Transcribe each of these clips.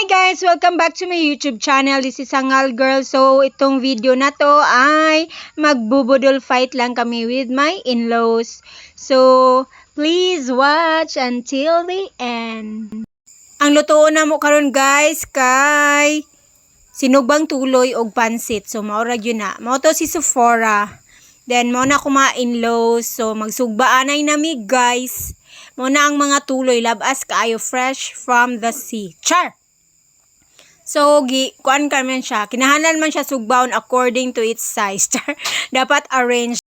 Hi guys! Welcome back to my YouTube channel. This is Sangal Girl. So, itong video na to ay magbubudol fight lang kami with my in-laws. So, please watch until the end. Ang lutoon na mo karon guys kay sinugbang tuloy og pansit. So, maura yun na. Mao to si Sephora. Then, mo na in-laws. So, magsugbaanay nami guys. Mo na ang mga tuloy. Labas kaayo fresh from the sea. Char! So, kuan kami siya. Kinahanglan man siya sugbaon according to its size. Dapat arrange.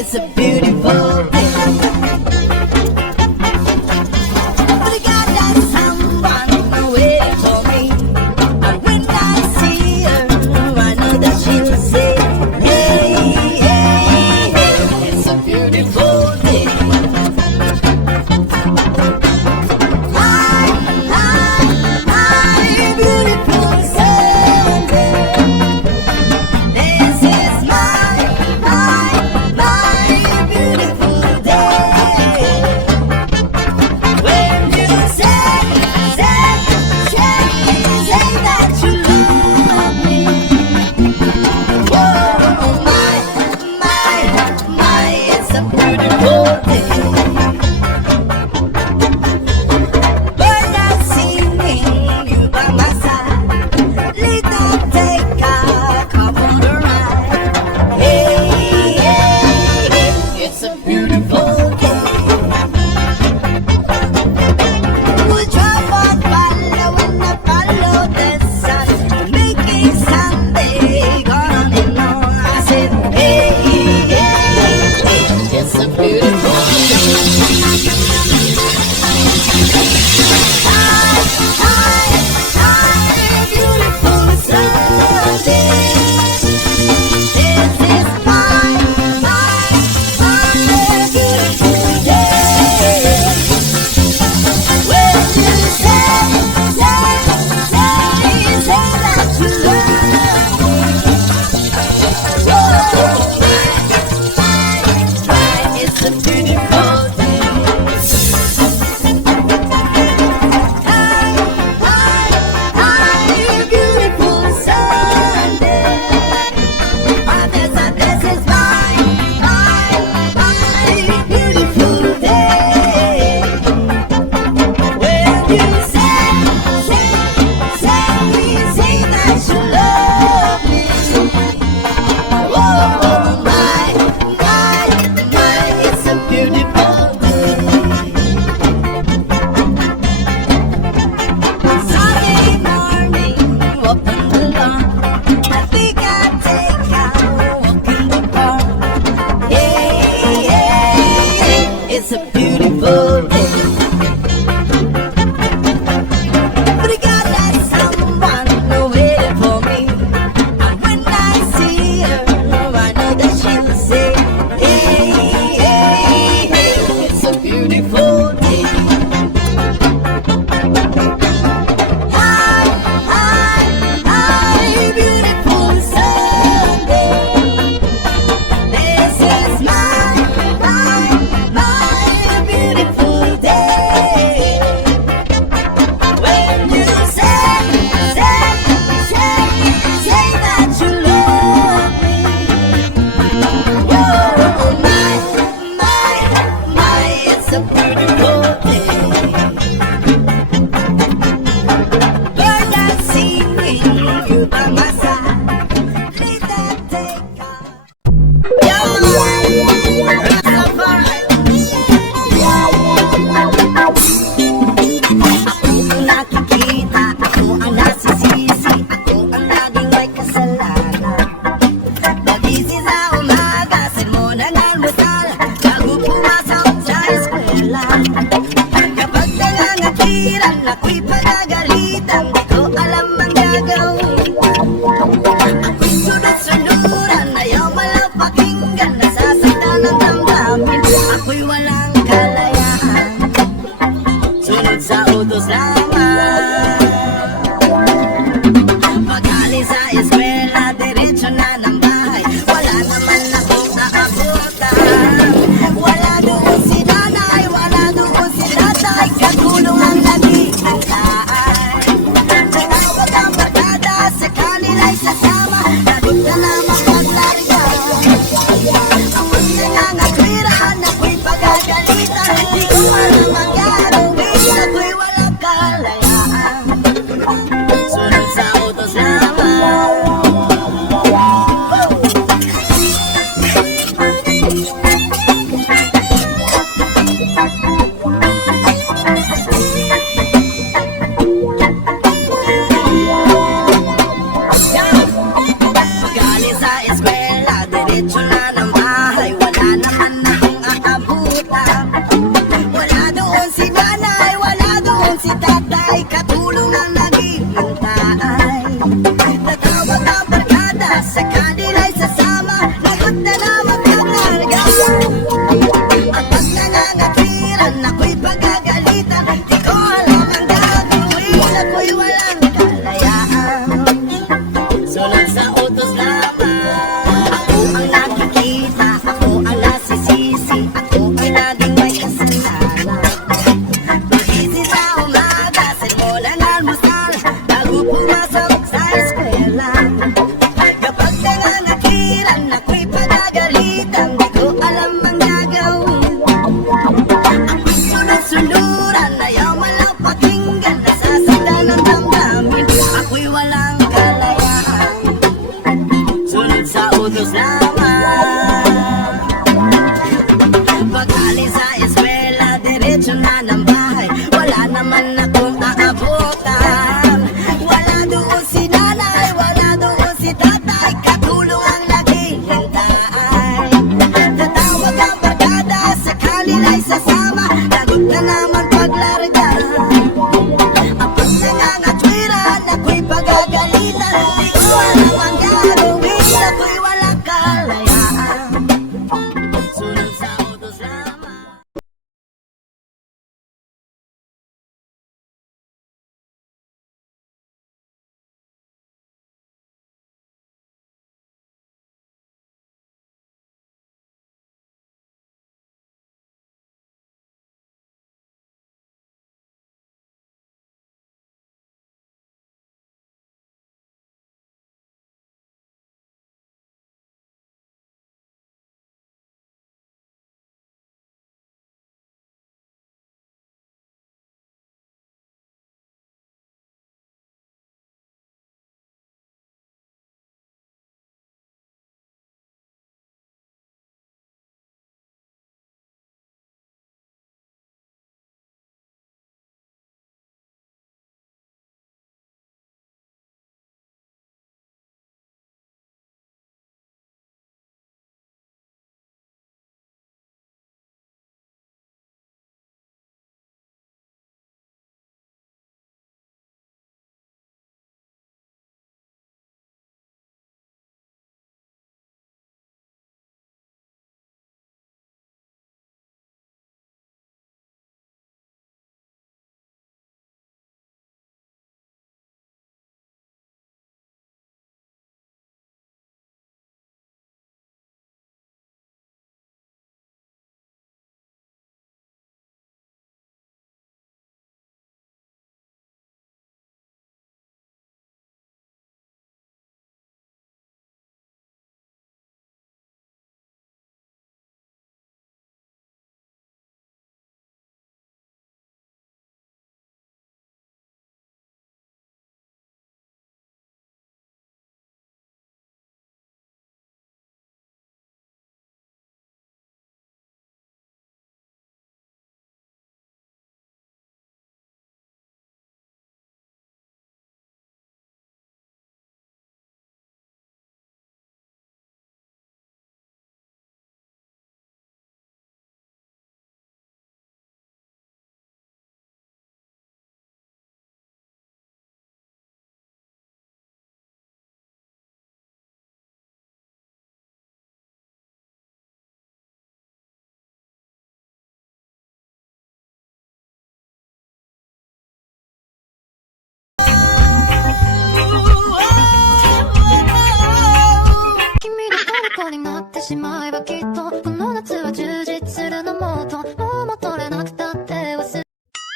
It's a beautiful day. But I got that someone waiting for me. And when I see her, I know that she'll say, hey, hey, hey, it's a beautiful day. My beautiful Sunday. This is my beautiful day. When you say that you love me. Oh, my, it's a beautiful day. Birds are singing, you by my side. Little take a come on the ride. Hey, hey, hey, it's a Galing sa eskwela, diretso na ng bahay. Wala naman akong aabutan. Wala doon si nanay, wala doon si tatay. Katulong ang naghihintay. Tatawag ang barkada, sa kanila'y sasama. Lagot na na magkakarga. Ang pagnangangatwiran, ako'y pagagalitan. Di ko alam ang gagawin, ako'y walang kalayaan. Sunod sa utos lamang. Ako ang nakikita, ako ang nasisisi. Ako ay naging may kasalanan. Magising sa umaga, simulan almusal, bago pumasok sa eskwela. Kapag nangangatwiran, ako'y pagagalitan. Di ko alam ang gagawin. Ako'y sunod-sunuran, ayaw malang pakinggan. Nasasaktan ang damdamin, ako'y walang kalayaan. Sunod sa utos lamang. Pag-alis sa eskwela, diretso na ng bahay. Wala naman akong aabutan. Wala doon si nanay, wala doon si tatay. Katulong ang naghihintay. Tatawag ang barkada, sa kanila'y sasama. Lagot na naman paglarga. Ang pagnangangatwiran, ako'y pagagalitan. Di ko alam ang gagawin, ako'y walang kalayaan. Sunod sa utos lamang.